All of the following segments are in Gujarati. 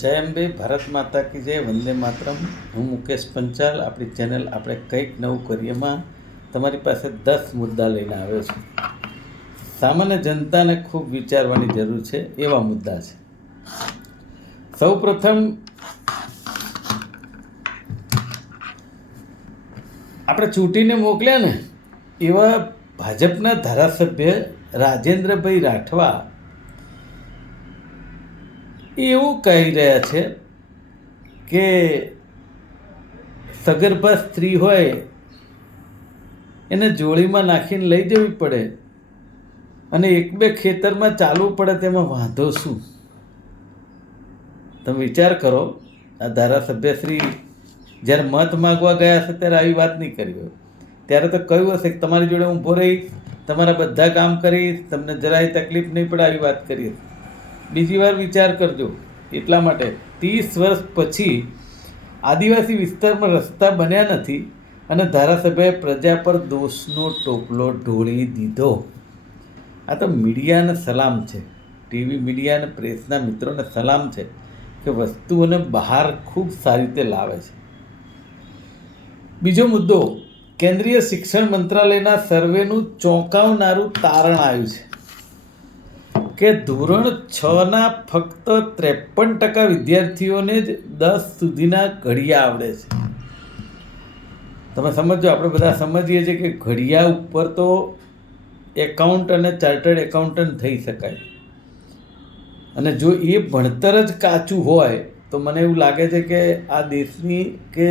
જય અંબે, ભારત માતા કી જય, વંદે માતરમ. હું મુકેશ પંચાલ. આપણી ચેનલ આપણે કંઈક નવું કરીએમાં તમારી પાસે 10 મુદ્દા લઈને આવ્યો છું. સામાન્ય જનતાને ખૂબ વિચારવાની જરૂર છે એવા મુદ્દા છે. સૌ પ્રથમ આપણે ચૂંટીને મોકલ્યા ને એવા ભાજપના ધારાસભ્ય રાજેન્દ્રભાઈ રાઠવા એવું કહી રહ્યા છે કે સગર્ભા સ્ત્રી હોય એને જોડીમાં નાખીને લઈ જવી પડે અને એક બે ખેતરમાં ચાલવું પડે, તેમાં વાંધો શું? તમે વિચાર કરો. આ ધારાસભ્યશ્રી જ્યારે મત માગવા ગયા હશે ત્યારે આવી વાત નહીં કરી હોય. ત્યારે તો કહ્યું હશે કે તમારી જોડે ઊભો રહીશ, તમારા બધા કામ કરીશ, તમને જરાય તકલીફ નહીં પડે, આવી વાત કરી હશે. બીજી વાર વિચાર કરજો. એટલા માટે 30 વર્ષ પછી આદિવાસી વિસ્તારમાં રસ્તા બન્યા નથી અને ધારાસભ્યએ પ્રજા પર દોષનો ટોપલો ઢોળી દીધો. આ તો મીડિયાને સલામ છે, ટીવી મીડિયા અને પ્રેસના મિત્રોને સલામ છે કે વસ્તુઓને બહાર ખૂબ સારી રીતે લાવે છે. બીજો મુદ્દો, કેન્દ્રીય શિક્ષણ મંત્રાલયના સર્વેનું ચોંકાવનારું તારણ આવ્યું છે કે ધોરણ 6ના ફક્ત 53% વિદ્યાર્થીઓને જ 10 સુધીના ઘડિયા આવડે છે. તમે સમજો, આપણે બધા સમજીએ છીએ કે ઘડિયા ઉપર તો એકાઉન્ટ અને ચાર્ટર્ડ એકાઉન્ટન્ટ થઈ શકાય, અને જો એ ભણતર જ કાચું હોય તો મને એવું લાગે છે કે આ દેશની કે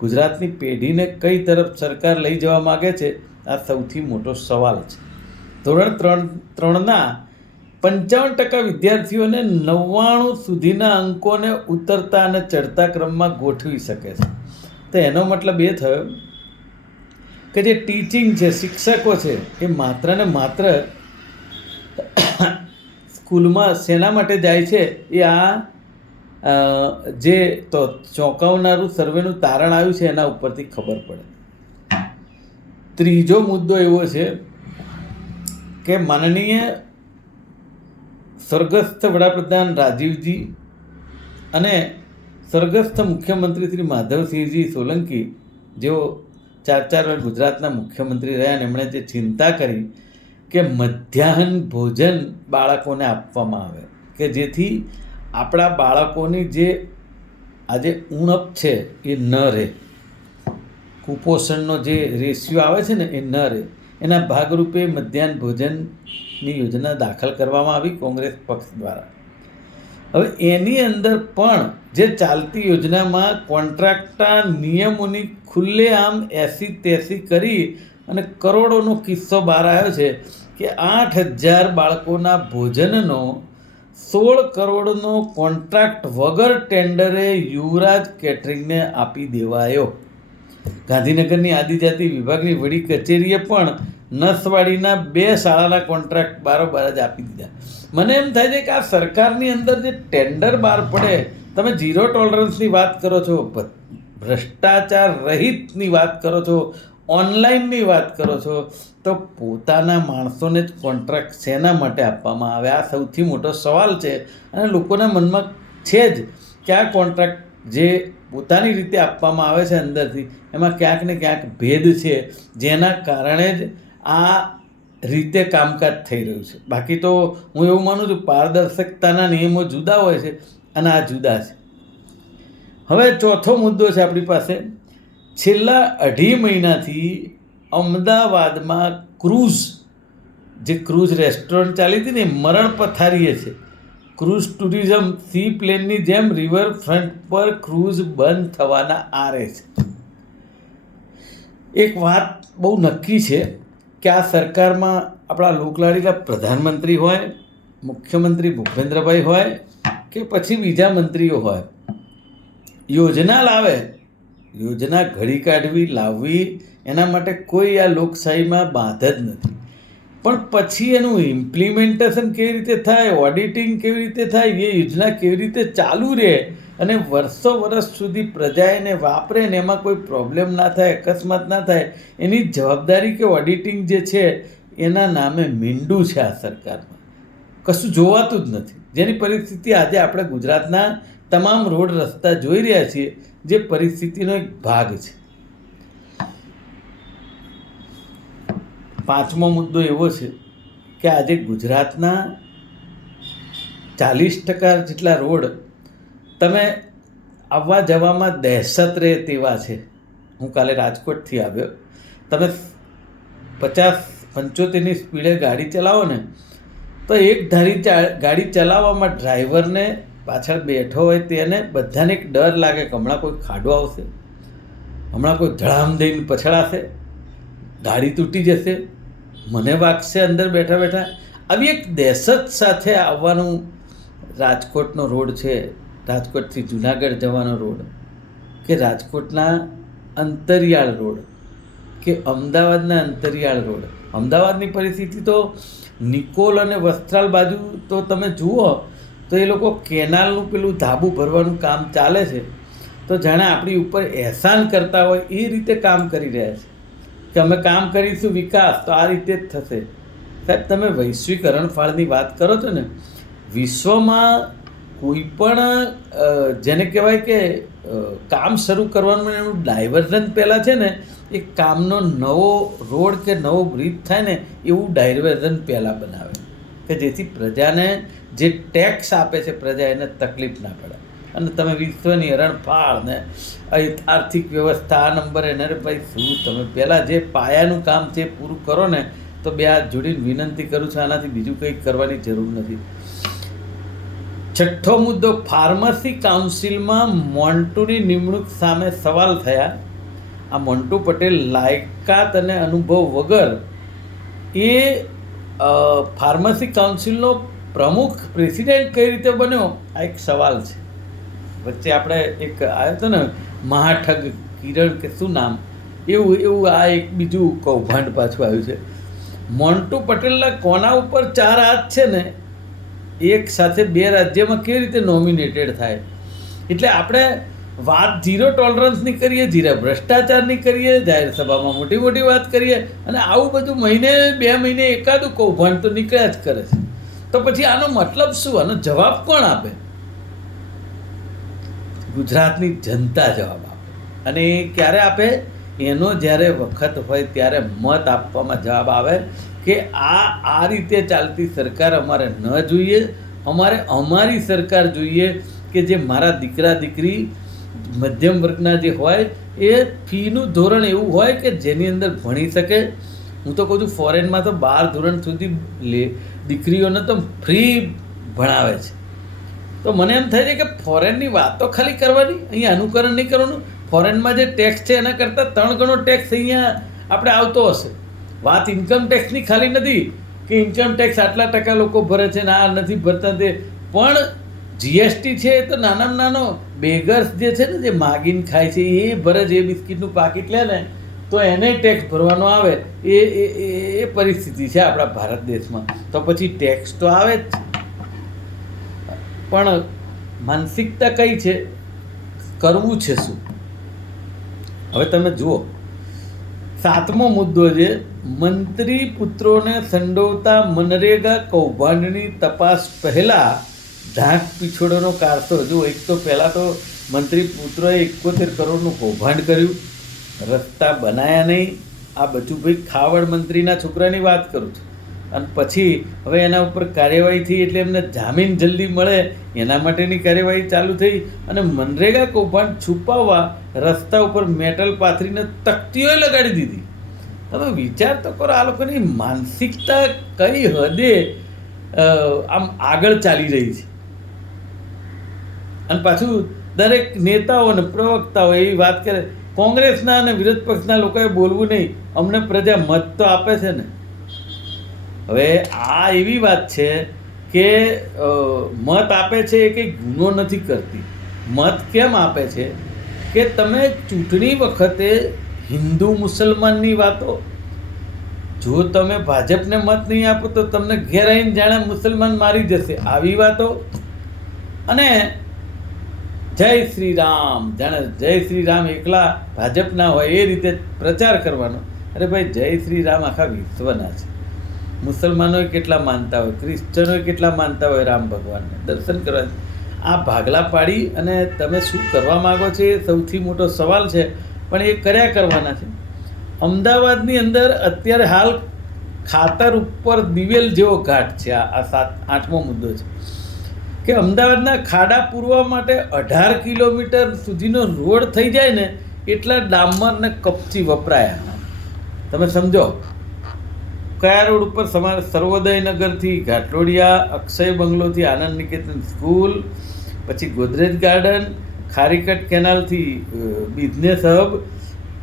ગુજરાતની પેઢીને કઈ તરફ સરકાર લઈ જવા માગે છે, આ સૌથી મોટો સવાલ છે. ધોરણ 3ના 55% વિદ્યાર્થીઓને 99 સુધીના અંકોને ઉતરતા અને ચડતા ક્રમમાં ગોઠવી શકે છે. તો એનો મતલબ એ થયો કે જે ટીચિંગ છે, શિક્ષકો છે, એ માત્ર ને માત્ર સ્કૂલમાં શેના માટે જાય છે એ આ જે તો ચોંકાવનારું સર્વેનું તારણ આવ્યું છે એના ઉપરથી ખબર પડે. ત્રીજો મુદ્દો એવો છે કે માનનીય સ્વર્ગસ્થ વડાપ્રધાન રાજીવજી અને સ્વર્ગસ્થ મુખ્યમંત્રી શ્રી માધવસિંહજી સોલંકી, જેઓ 4 વાર ગુજરાતના મુખ્યમંત્રી રહ્યા, અને એમણે જે ચિંતા કરી કે મધ્યાહન ભોજન બાળકોને આપવામાં આવે કે જેથી આપણા બાળકોની જે આજે ઉણપ છે એ ન રહે, કુપોષણનો જે રેશિયો આવે છે ને એ ન રહે. એના ભાગરૂપે મધ્યાહન ભોજનની યોજના દાખલ કરવામાં આવી કોંગ્રેસ પક્ષ દ્વારા. હવે એની અંદર પણ જે ચાલતી યોજનામાં કોન્ટ્રાક્ટના નિયમોની ખુલ્લેઆમ 80-83 કરી અને કરોડોનો કિસ્સો બહાર આવ્યો છે કે 8000 બાળકોના ભોજનનો 16 કરોડનો કોન્ટ્રાક્ટ વગર ટેન્ડરે યુવરાજ કેટરિંગને આપી દેવાયો. ગાંધીનગરની આદિજાતિ વિભાગની વડી કચેરીએ પણ નસવાડીના 2 શાળાના કોન્ટ્રાક્ટ બારોબાર જ આપી દીધા. મને એમ થાય છે કે આ સરકારની અંદર જે ટેન્ડર બહાર પડે, તમે ઝીરો ટોલરન્સની વાત કરો છો, ભ્રષ્ટાચાર રહિતની વાત કરો છો, ઓનલાઈનની વાત કરો છો, તો પોતાના માણસોને જ કોન્ટ્રાક્ટ શેના માટે આપવામાં આવે? આ સૌથી મોટો સવાલ છે. અને લોકોના મનમાં છે જ કે આ કોન્ટ્રાક્ટ જે પોતાની રીતે આપવામાં આવે છે અંદરથી, એમાં ક્યાંક ને ક્યાંક ભેદ છે, જેના કારણે જ આ રીતે કામકાજ થઈ રહ્યું છે. બાકી તો હું એવું માનું છું પારદર્શકતાના નિયમો જુદા હોય છે અને આ જુદા છે. હવે ચોથો મુદ્દો છે આપણી પાસે. છેલ્લા 2.5 મહિનાથી અમદાવાદમાં જે ક્રૂઝ રેસ્ટોરન્ટ ચાલી હતી ને, મરણ પથારીએ છે. ક્રૂઝ ટુરિઝમ સી પ્લેનની જેમ રિવરફ્રન્ટ પર ક્રૂઝ બંધ થવાના આરે છે. એક વાત બહુ નક્કી છે કે આ સરકારમાં આપણા લોકલાડીલા પ્રધાનમંત્રી હોય, મુખ્યમંત્રી ભૂપેન્દ્રભાઈ હોય કે પછી બીજા મંત્રીઓ હોય, યોજના લાવે, યોજના ઘડી કાઢવી, લાવવી, એના માટે કોઈ આ લોકશાહીમાં બાધ જ નથી. પણ પછી એનું ઇમ્પ્લિમેન્ટેશન કેવી રીતે થાય, ઓડિટિંગ કેવી રીતે થાય, એ યોજના કેવી રીતે ચાલુ રહે અને વર્ષો વર્ષ સુધી પ્રજા એને વાપરે ને એમાં કોઈ પ્રોબ્લેમ ના થાય, અકસ્માત ના થાય, એની જવાબદારી કે ઓડિટિંગ જે છે એના નામે મીંડું છે આ સરકારમાં. કશું જોવાતું જ નથી. જેની પરિસ્થિતિ આજે આપણે ગુજરાતના તમામ રોડ રસ્તા જોઈ રહ્યા છીએ, જે પરિસ્થિતિનો એક ભાગ છે. પાંચમો મુદ્દો એવો છે કે આજે ગુજરાતના 40% જેટલા રોડ તમે આવવા જવામાં દહેશત રહે તેવા છે. હું કાલે રાજકોટથી આવ્યો, તમે 50-75ની સ્પીડે ગાડી ચલાવો ને તો એક ધારી ગાડી ચલાવવામાં ડ્રાઈવરને પાછળ બેઠો હોય તેને બધાને એક ડર લાગે કે હમણાં કોઈ ખાડો આવશે, હમણાં કોઈ ધડામ દઈને પછડાશે, ગાડી તૂટી જશે, મને વાગશે અંદર બેઠા બેઠા. આવી એક દહેશત સાથે આવવાનું રાજકોટનો રોડ છે, રાજકોટથી જુનાગઢ જવાનો રોડ, કે રાજકોટના અંતરિયાળ રોડ, કે અમદાવાદના અંતરિયાળ રોડ. અમદાવાદની પરિસ્થિતિ તો નિકોલ અને વસ્ત્રાલ બાજુ તો તમે જુઓ તો એ લોકો કેનાલનું પેલું ધાબુ ભરવાનું કામ ચાલે છે, તો જાણે આપણી ઉપર એહસાન કરતા હોય એ રીતે કામ કરી રહ્યા છે કે અમે કામ કરીશું વિકાસ તો આ રીતે જ થશે. સાહેબ, તમે વૈશ્વિકરણ ફાળની વાત કરો છો ને, વિશ્વમાં કોઈ પણ જેને કહેવાય કે કામ શરૂ કરવાનું એનું ડાયવર્ઝન પહેલાં છે ને, એ કામનો નવો રોડ કે નવો બ્રિજ થાય ને એવું ડાયવર્ઝન પહેલાં બનાવે કે જેથી પ્રજાને જે ટેક્સ આપે છે પ્રજા એને તકલીફ ના પડે. અને તમે વિશ્વની હરણફાળ ને આર્થિક વ્યવસ્થા આ નંબરે ને ભાઈ શું તમે પહેલાં જે પાયાનું કામ છે પૂરું કરો ને તો બે હાથ જોડીને વિનંતી કરું છું, આનાથી બીજું કંઈ કરવાની જરૂર નથી. છઠ્ઠો મુદ્દો, ફાર્મસી કાઉન્સિલમાં મોન્ટુની નિમણૂક સામે સવાલ થયા. આ મોન્ટુ પટેલ લાયકાત અને અનુભવ વગર એ ફાર્મસી કાઉન્સિલનો પ્રમુખ પ્રેસિડેન્ટ કઈ રીતે બન્યો, આ એક સવાલ છે. વચ્ચે આપણે એક આવ્યો હતો ને મહાઠગ કિરણ કે શું નામ, એવું આ એક બીજું કૌભાંડ પાછું આવ્યું છે. મોન્ટુ પટેલના કોના ઉપર 4 હાથ છે ને, એક સાથે 2 રાજ્યમાં કેવી રીતે નોમિનેટેડ થાય. એટલે આપણે વાત ઝીરો ટોલરન્સની કરીએ, ઝીરો ભ્રષ્ટાચારની કરીએ, જાહેર સભામાં મોટી મોટી વાત કરીએ, અને આવું બધું મહિને 2 મહિને એકાદું કૌભાંડ તો નીકળ્યા જ કરે છે. તો પછી આનો મતલબ શું, આનો જવાબ કોણ આપે? ગુજરાતની જનતા જવાબ આપે. અને એ ક્યારે આપે? એનો જ્યારે વખત હોય ત્યારે મત આપવામાં જવાબ આવે કે આ રીતે ચાલતી સરકાર અમારે ન જોઈએ, અમારે અમારી સરકાર જોઈએ કે જે મારા દીકરા દીકરી મધ્યમ વર્ગના જે હોય એ ફીનું ધોરણ એવું હોય કે જેની અંદર ભણી શકે. હું તો કહું છું ફોરેનમાં તો 12 ધોરણ સુધી દીકરીઓને તો ફ્રી ભણાવે છે. તો મને એમ થાય છે કે ફોરેનની વાતો ખાલી કરવાની, અહીંયા અનુકરણ નહીં કરવાનું. ફોરેનમાં જે ટેક્સ છે એના કરતાં 3 ગણો ટેક્સ અહીંયા આપણે આવતો હશે. વાત ઇન્કમ ટેક્સની ખાલી નથી કે ઇન્કમ ટેક્સ આટલા ટકા લોકો ભરે છે ને આ નથી ભરતા, તે પણ જીએસટી છે એ તો નાનામાં નાનો બેગર્સ જે છે ને, જે માગીને ખાય છે એ ભરે છે. એ બિસ્કિટનું પાકીટ લે ને તો એને ટેક્સ ભરવાનો આવે, એ પરિસ્થિતિ છે આપણા ભારત દેશમાં. તો પછી ટેક્સ તો આવે જ, પણ માનસિકતા કઈ છે, કરવું છે શું? હવે તમે જુઓ, 7મો મુદ્દો છે મંત્રી પુત્રોને સંડોવતા મનરેગા કૌભાંડની તપાસ પહેલાં ઢાંક પીછોડોનો કારસો. જુઓ, એક તો પહેલાં તો મંત્રી પુત્રોએ 71 કરોડનું કૌભાંડ કર્યું, રસ્તા બનાવ્યા નહીં. આ બચુભાઈ ખાવડ મંત્રીના છોકરાની વાત કરું છું. અને પછી હવે એના ઉપર કાર્યવાહી થઈ એટલે એમને જામીન જલ્દી મળે એના માટેની કાર્યવાહી ચાલુ થઈ. અને મનરેગા કૌભાંડ છુપાવવા રસ્તા ઉપર મેટલ પાથરીને તકતીઓ લગાડી દીધી. તમે વિચાર તો કરો, આ લોકોની માનસિકતા કઈ હદે આમ આગળ ચાલી રહી છે. અને પાછું દરેક નેતાઓ અને પ્રવક્તાઓ એવી વાત કરે, કોંગ્રેસના અને વિરોધ પક્ષના લોકોએ બોલવું નહીં, અમને પ્રજા મત તો આપે છે ને. હવે આ એવી વાત છે કે મત આપે છે એ કંઈ ગુનો નથી કરતી. મત કેમ આપે છે કે તમે ચૂંટણી વખતે હિન્દુ મુસલમાનની વાતો, જો તમે ભાજપને મત નહીં આપો તો તમને ઘેર આવીને જાણે મુસલમાન મારી જશે આવી વાતો, અને જય શ્રી રામ જાણે જય શ્રી રામ એકલા ભાજપના હોય એ રીતે પ્રચાર કરવાનો. અરે ભાઈ, જય શ્રી રામ આખા વિશ્વના છે. મુસલમાનોએ કેટલા માનતા હોય, ક્રિશ્ચનોએ કેટલા માનતા હોય રામ ભગવાનને, દર્શન કરવા. આ ભાગલા પાડી અને તમે શું કરવા માગો છો એ સૌથી મોટો સવાલ છે, પણ એ કર્યા કરવાના છે. અમદાવાદની અંદર અત્યારે હાલ ખાતર ઉપર દિવેલ જેવો ઘાટ છે. આ 8મો મુદ્દો છે કે અમદાવાદના ખાડા પૂરવા માટે 18 કિલોમીટર સુધીનો રોડ થઈ જાય ને એટલા ડામર ને કપચી વપરાયા. તમે સમજો કયા રોડ ઉપર તમારે સર્વોદયનગરથી ઘાટલોડિયા, અક્ષય બંગલોથી આનંદ નિકેતન સ્કૂલ, પછી ગોદરેજ ગાર્ડન, ખારીકટ કેનાલથી બિઝનેસ હબ,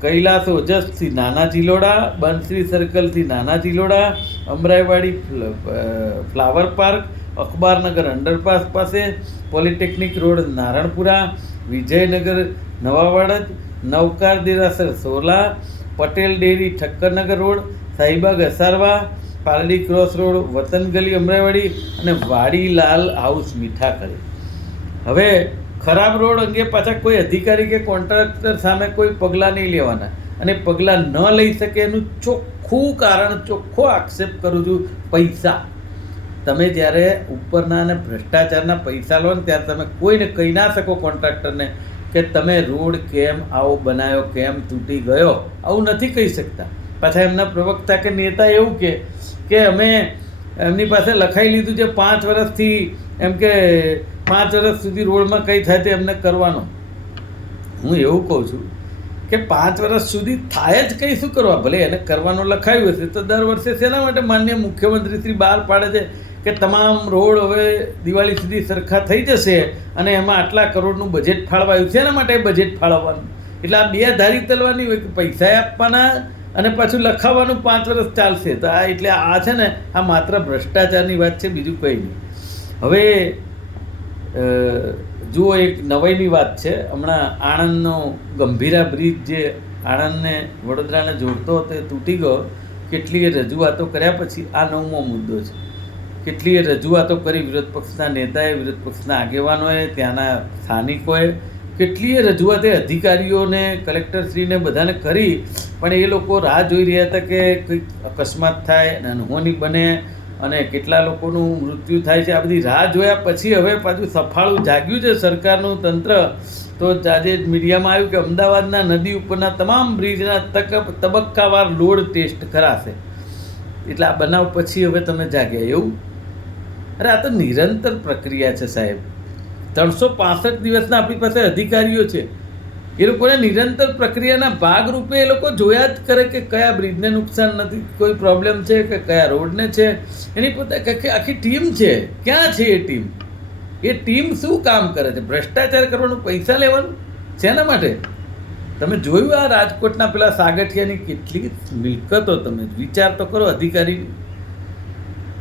કૈલાસ ઓજસથી નાના ચિલોડા, બંસરી સર્કલથી Nana Chiloda, Amraiwadi flower park, Akhbarnagar underpass પાસે, પોલિટેકનિક રોડ નારણપુરા, વિજયનગર નવાવાડજ, નવકાર દેરાસર Sola, Patel dairy Thakkarnagar road, Sahibag Asarwa, Paldi cross road વતન ગલી અમરાઈવાડી અને વાડીલાલ હાઉસ મીઠાકરી. હવે ખરાબ રોડ અંગે પાછા કોઈ અધિકારી કે કોન્ટ્રાક્ટર સામે કોઈ પગલાં નહીં લેવાના, અને પગલાં ન લઈ શકે એનું ચોખ્ખું કારણ, ચોખ્ખો આક્ષેપ કરું છું, પૈસા. તમે જ્યારે ઉપરના અને ભ્રષ્ટાચારના પૈસા લો ને ત્યારે તમે કોઈને કહી ના શકો કોન્ટ્રાક્ટરને કે તમે રોડ કેમ આવો બનાવ્યો, કેમ તૂટી ગયો, આવું નથી કહી શકતા. પાછા એમના પ્રવક્તા કે નેતા એવું કે અમે એમની પાસે લખાઈ લીધું છે 5 વર્ષથી, એમ કે 5 વર્ષ સુધી રોડમાં કંઈ થાય તે એમને કરવાનો. હું એવું કહું છું કે 5 વર્ષ સુધી થાય જ કંઈ શું કરવા, ભલે એને કરવાનું લખાયું હશે તો દર વર્ષે શેના માટે માનનીય મુખ્યમંત્રી શ્રી બહાર પાડે છે કે તમામ રોડ હવે દિવાળી સુધી સરખા થઈ જશે અને એમાં આટલા કરોડનું બજેટ ફાળવાયું છે. એના માટે બજેટ ફાળવવાનું, એટલે આ 2 ધારી તલવાની હોય કે પૈસા આપવાના અને પાછું લખાવવાનું 5 વર્ષ ચાલશે. તો આ એટલે આ છે ને, આ માત્ર ભ્રષ્ટાચારની વાત છે, બીજું કંઈ નહીં. હવે જુઓ, એક નવાઈની વાત છે. હમણાં આણંદનો ગંભીરા બ્રિજ જે આણંદને વડોદરાને જોડતો હતો એ તૂટી ગયો. કેટલીય રજૂઆતો કર્યા પછી આ 9મો મુદ્દો છે. કેટલીય રજૂઆતો કરી વિરોધ પક્ષના નેતાએ, વિરોધ પક્ષના આગેવાનોએ, ત્યાંના સ્થાનિકોએ કેટલીય રજૂઆતે અધિકારીઓને, કલેક્ટરશ્રીને બધાને કરી, પણ એ લોકો રાહ જોઈ રહ્યા હતા કે કંઈક અકસ્માત થાય, અનહોની બને અને કેટલા લોકોનું મૃત્યુ થાય છે. આ બધી રાહ જોયા પછી હવે પાછું સફાળું જાગ્યું છે સરકારનું તંત્ર. તો આજે મીડિયામાં આવ્યું કે અમદાવાદના નદી ઉપરના તમામ બ્રિજના તબક્કાવાર લોડ ટેસ્ટ કરાશે. એટલે આ બનાવ પછી હવે તમે જાગ્યા એવું? અરે આ તો નિરંતર પ્રક્રિયા છે સાહેબ. 365 દિવસના આપણી પાસે અધિકારીઓ છે, એ લોકોને નિરંતર પ્રક્રિયાના ભાગરૂપે એ લોકો જોયા જ કરે કે કયા બ્રિજને નુકસાન નથી, કોઈ પ્રોબ્લેમ છે કે કયા રોડને છે. એની પોતે આખી ટીમ છે. ક્યાં છે એ ટીમ? એ ટીમ શું કામ કરે છે? ભ્રષ્ટાચાર કરવાનું, પૈસા લેવાનું, શેના માટે? તમે જોયું આ રાજકોટના પેલા સાગઠિયાની કેટલી મિલકતો, તમે વિચાર તો કરો.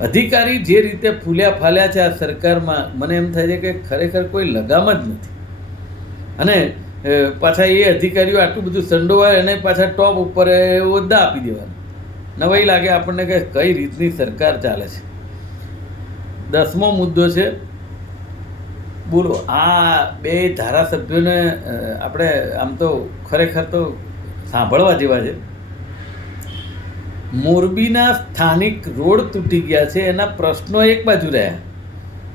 અધિકારી જે રીતે ફૂલ્યા ફાલ્યા છે આ સરકારમાં, મને એમ થાય છે કે ખરેખર કોઈ લગામ જ નથી. અને પાછા એ અધિકારીઓ આટલું બધું સંડોવાય અને પાછા ટોપ ઉપર હોદ્દા આપી દેવાના. નવાઈ લાગે આપણને કે કઈ રીતની સરકાર ચાલે છે. 10મો મુદ્દો છે. બોલો, આ 2 ધારાસભ્યોને આપણે આમ તો ખરેખર તો સાંભળવા જેવા છે. મોરબીના સ્થાનિક રોડ તૂટી ગયા છે, એના પ્રશ્નો એક બાજુ રહ્યા,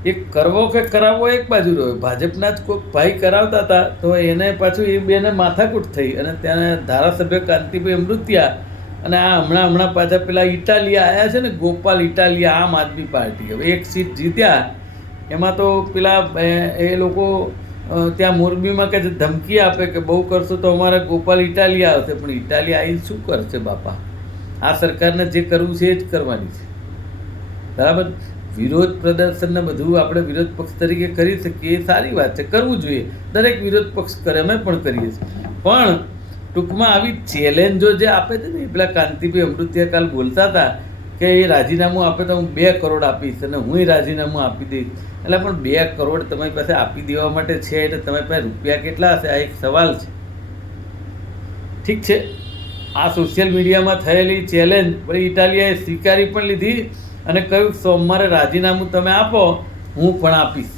એક કરવો કે કરાવવો એક બાજુ રહ્યો. ભાજપના જ કોઈક ભાઈ કરાવતા હતા તો એને પાછું એ બેને માથાકૂટ થઈ અને ત્યાં ધારાસભ્ય કાંતિભાઈ અમૃતિયા અને આ હમણાં પાછા પેલા ઇટાલિયા આવ્યા છે ને, ગોપાલ ઇટાલિયા, આમ આદમી પાર્ટી. હવે 1 સીટ જીત્યા, એમાં તો પેલા એ લોકો ત્યાં મોરબીમાં કે ધમકી આપે કે બહુ કરશો તો અમારે ગોપાલ ઇટાલિયા આવશે. પણ ઇટાલિયા આવી શું કરશે બાપા? આ સરકારને જે કરવું છે એ જ કરવાની છે, બરાબર. વિરોધ પ્રદર્શનને બધું આપણે વિરોધ પક્ષ તરીકે કરી શકીએ, એ સારી વાત છે, કરવું જોઈએ. દરેક વિરોધ પક્ષ કરે, અમે પણ કરીએ છીએ. પણ ટૂંકમાં આવી ચેલેન્જો જે આપે છે ને, પેલા કાંતિભાઈ અમૃતિયા કાલ બોલતા હતા કે એ રાજીનામું આપે તો હું 2 કરોડ આપીશ અને હું રાજીનામું આપી દઈશ. એટલે પણ 2 કરોડ તમારી પાસે આપી દેવા માટે છે એટલે તમારી પાસે રૂપિયા કેટલા હશે? આ એક સવાલ છે. ઠીક છે, આ સોશિયલ મીડિયામાં થયેલી ચેલેન્જ વળી ઇટાલિયાએ સ્વીકારી પણ લીધી અને કહ્યું સોમવારે રાજીનામું તમે આપો, હું પણ આપીશ.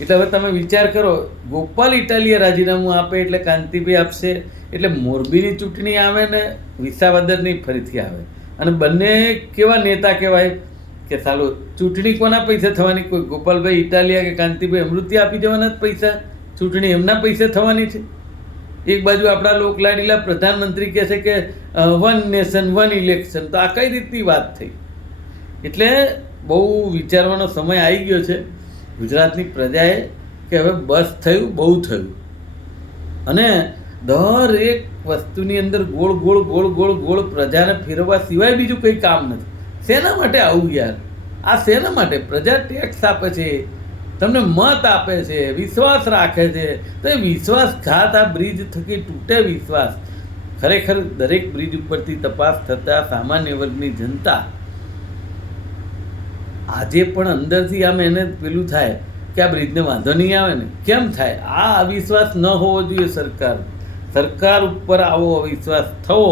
એટલે હવે તમે વિચાર કરો, ગોપાલ ઇટાલિયા રાજીનામું આપે એટલે કાંતિભાઈ આપશે, એટલે મોરબીની ચૂંટણી આવે ને વિસાવદરની ફરીથી આવે. અને બંને કેવા નેતા કહેવાય કે સાલું ચૂંટણી કોના પૈસા થવાની? કોઈ ગોપાલભાઈ ઇટાલિયા કે કાંતિભાઈ અમૃતિયા આપી જવાના જ પૈસા? ચૂંટણી એમના પૈસા થવાની છે? એક બાજુ આપણા લોકલાડીલા પ્રધાનમંત્રી કહે છે કે 1 નેશન 1 ઇલેક્શન, તો આ કઈ રીતની વાત થઈ? એટલે બહુ વિચારવાનો સમય આવી ગયો છે ગુજરાતની પ્રજાએ કે હવે બસ થયું, બહુ થયું. અને દરેક વસ્તુની અંદર ગોળ ગોળ ગોળ ગોળ ગોળ પ્રજાને ફેરવવા સિવાય બીજું કંઈ કામ નથી. શેના માટે આવું યાર? આ શેના માટે? પ્રજા ટેક્સ આપે છે, તમને મત આપે છે, વિશ્વાસ રાખે છે, તો એ વિશ્વાસઘાત આ બ્રિજ થકી તૂટે વિશ્વાસ. ખરેખર દરેક બ્રિજ ઉપરથી તપાસ થતાં સામાન્ય વર્ગની જનતા આજે પણ અંદરથી આમ એને પેલું થાય કે આ બ્રિજને વાંધો નહીં આવે ને. કેમ થાય? આ અવિશ્વાસ ન હોવો જોઈએ સરકાર ઉપર આવો અવિશ્વાસ થવો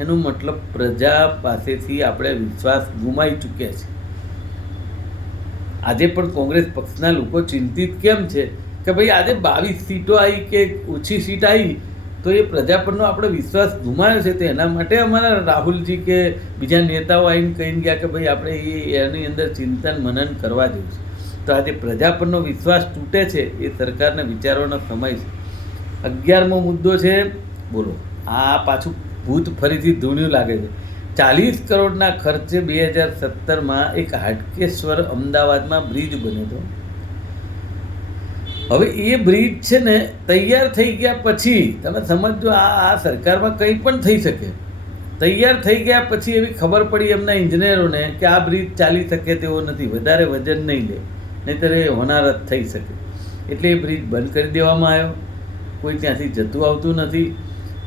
એનો મતલબ પ્રજા પાસેથી આપણે વિશ્વાસ ગુમાવી ચૂક્યા છે. આજે પણ કોંગ્રેસ પક્ષના લોકો ચિંતિત કેમ છે કે ભાઈ આજે 22 સીટો આવી કે ઓછી સીટ આવી તો એ પ્રજા પરનો આપણે વિશ્વાસ ગુમાવ્યો છે. તો એના માટે અમારા રાહુલજી કે બીજા નેતાઓ આવીને કહીને ગયા કે ભાઈ આપણે એની અંદર ચિંતન મનન કરવા જેવું છે. તો આજે પ્રજા પરનો વિશ્વાસ તૂટે છે એ સરકારને વિચારવાનો સમય છે. 11મો મુદ્દો છે, બોલો આ પાછું ભૂત ફરીથી ધૂણ્યું લાગે છે. 40 કરોડના ખર્ચે 2017માં એક હાટકેશ્વર અમદાવાદમાં બ્રિજ બન્યો હતો. હવે એ બ્રિજ છે ને તૈયાર થઈ ગયા પછી તમે સમજો આ સરકારમાં કંઈ પણ થઈ શકે. તૈયાર થઈ ગયા પછી એવી ખબર પડી એમના ઇન્જિનિયરોને કે આ બ્રિજ ચાલી શકે તેવો નથી, વધારે વજન નહીં લે, નહીંતર એ હોનારત થઈ શકે. એટલે એ બ્રિજ બંધ કરી દેવામાં આવ્યો. કોઈ ત્યાંથી જતું આવતું નથી.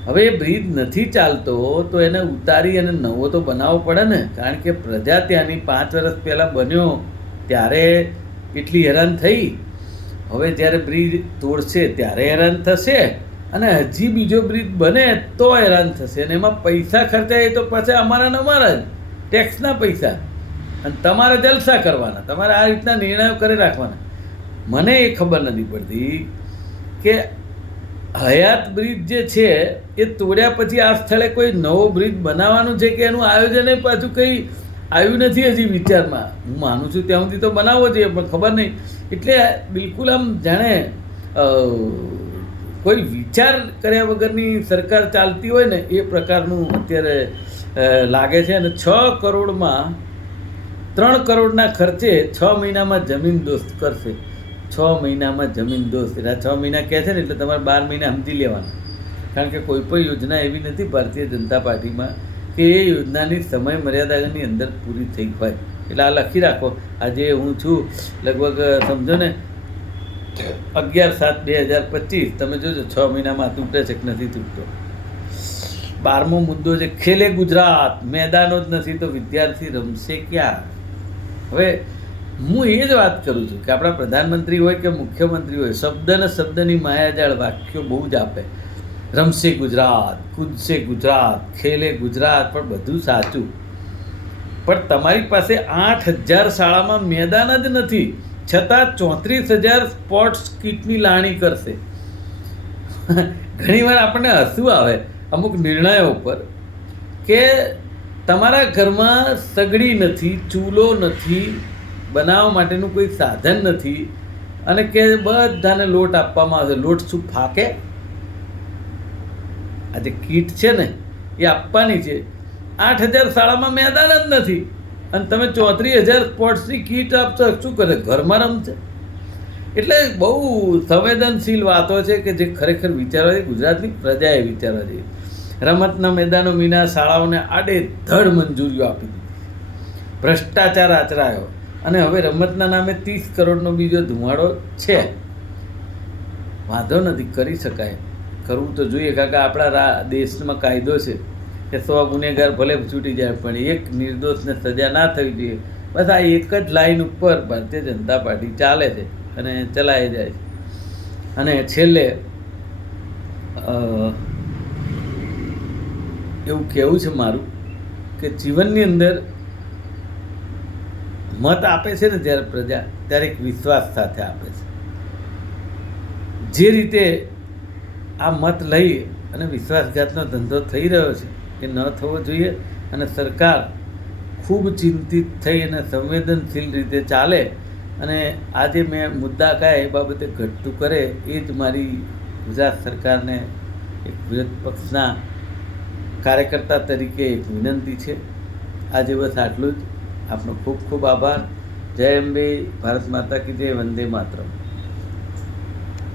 હવે એ બ્રિજ નથી ચાલતો તો એને ઉતારી અને નવો તો બનાવવો પડે ને. કારણ કે પ્રજા ત્યાંની 5 વર્ષ પહેલાં બન્યો ત્યારે એટલી હેરાન થઈ. હવે જ્યારે બ્રિજ તોડશે ત્યારે હેરાન થશે અને હજી બીજો બ્રિજ બને તો હેરાન થશે. અને એમાં પૈસા ખર્ચાય તો પછી અમારા ને અમારા જ ટેક્સના પૈસા. અને તમારે જલસા કરવાના, તમારે આ રીતના નિર્ણયો કરી રાખવાના. મને એ ખબર નથી પડતી કે હયાત બ્રિજ જે છે એ તોડ્યા પછી આ સ્થળે કોઈ નવો બ્રિજ બનાવવાનું છે કે એનું આયોજન પાછું કંઈ આવ્યું નથી હજી વિચારમાં. હું માનું છું ત્યાં સુધી તો બનાવવો જોઈએ પણ ખબર નહીં. એટલે બિલકુલ આમ જાણે કોઈ વિચાર કર્યા વગરની સરકાર ચાલતી હોય ને એ પ્રકારનું અત્યારે લાગે છે. અને 6 કરોડમાં 3 કરોડના ખર્ચે 6 મહિનામાં જમીન દોસ્ત કરશે. 6 મહિનામાં જમીન દોસ્ત. એટલે 6 મહિના કહે છે ને એટલે તમારે 12 મહિના સમજી લેવાના. કારણ કે કોઈ પણ યોજના એવી નથી ભારતીય જનતા પાર્ટીમાં કે એ યોજનાની સમય મર્યાદાની અંદર પૂરી થઈ હોય. એટલે આ લખી રાખો. આજે હું છું લગભગ સમજો ને 11/7/2025. તમે જોજો 6 મહિનામાં તૂટે છે કે નથી તૂટતો. 12મો મુદ્દો છે ખેલે ગુજરાત. મેદાનો જ નથી તો વિદ્યાર્થી રમશે ક્યાં? હવે હું એ જ વાત કરું છું કે આપણા પ્રધાનમંત્રી હોય કે મુખ્યમંત્રી હોય શબ્દની માયાજાળ વાક્યો બહુ જ આપે. રમશે ગુજરાત, કૂદશે ગુજરાત, ખેલે ગુજરાત, પણ બધું સાચું. પણ તમારી પાસે 8,000 શાળામાં મેદાન જ નથી છતાં 34,000 સ્પોર્ટ્સ કિટની લાણી કરશે. ઘણીવાર આપણને હસવું આવે અમુક નિર્ણયો ઉપર કે તમારા ઘરમાં સગડી નથી, ચૂલો નથી, બનાવવા માટેનું કોઈ સાધન નથી અને કે બધાને લોટ આપવામાં આવશે. લોટ શું ફાકે? આ જે કીટ છે ને એ આપવાની છે. 8,000 શાળામાં મેદાન જ નથી અને તમે 34,000 સ્પોર્ટ્સની કીટ આપશો, શું કરે? ઘરમાં રમશે. એટલે બહુ સંવેદનશીલ વાતો છે કે જે ખરેખર વિચારવા જોઈએ. ગુજરાતની પ્રજાએ વિચારવા જોઈએ. રમતના મેદાનો વિના શાળાઓને આડેધડ મંજૂરીઓ આપી દીધી. ભ્રષ્ટાચાર આચરાયો અને હવે રમતના નામે 30 કરોડનો બીજો ધુમાડો છે. વાંધો નથી, કરી શકાય, કરવું તો જોઈએ. કારણ કે આપણા દેશમાં કાયદો છે કે 100 ગુનેગાર ભલે છૂટી જાય પણ એક નિર્દોષને સજા ના થવી જોઈએ. બસ આ એક જ લાઈન ઉપર ભારતીય જનતા પાર્ટી ચાલે છે અને ચલાવી જાય છે. અને છેલ્લે એવું કહેવું છે મારું કે જીવનની અંદર મત આપે છે ને જ્યારે પ્રજા, ત્યારે એક વિશ્વાસ સાથે આપે છે. જે રીતે આ મત લઈ અને વિશ્વાસઘાતનો ધંધો થઈ રહ્યો છે એ ન થવો જોઈએ. અને સરકાર ખૂબ ચિંતિત થઈ અને સંવેદનશીલ રીતે ચાલે અને આજે મેં મુદ્દા કાંઈ એ બાબતે ઘટતું કરે એ જ મારી ગુજરાત સરકારને એક વિરોધ પક્ષના કાર્યકર્તા તરીકે એક વિનંતી છે. આજે બસ આટલું જ. આપનો ખૂબ ખૂબ આભાર. જય અંબે, ભારત માતા કી જય, વંદે માતરમ.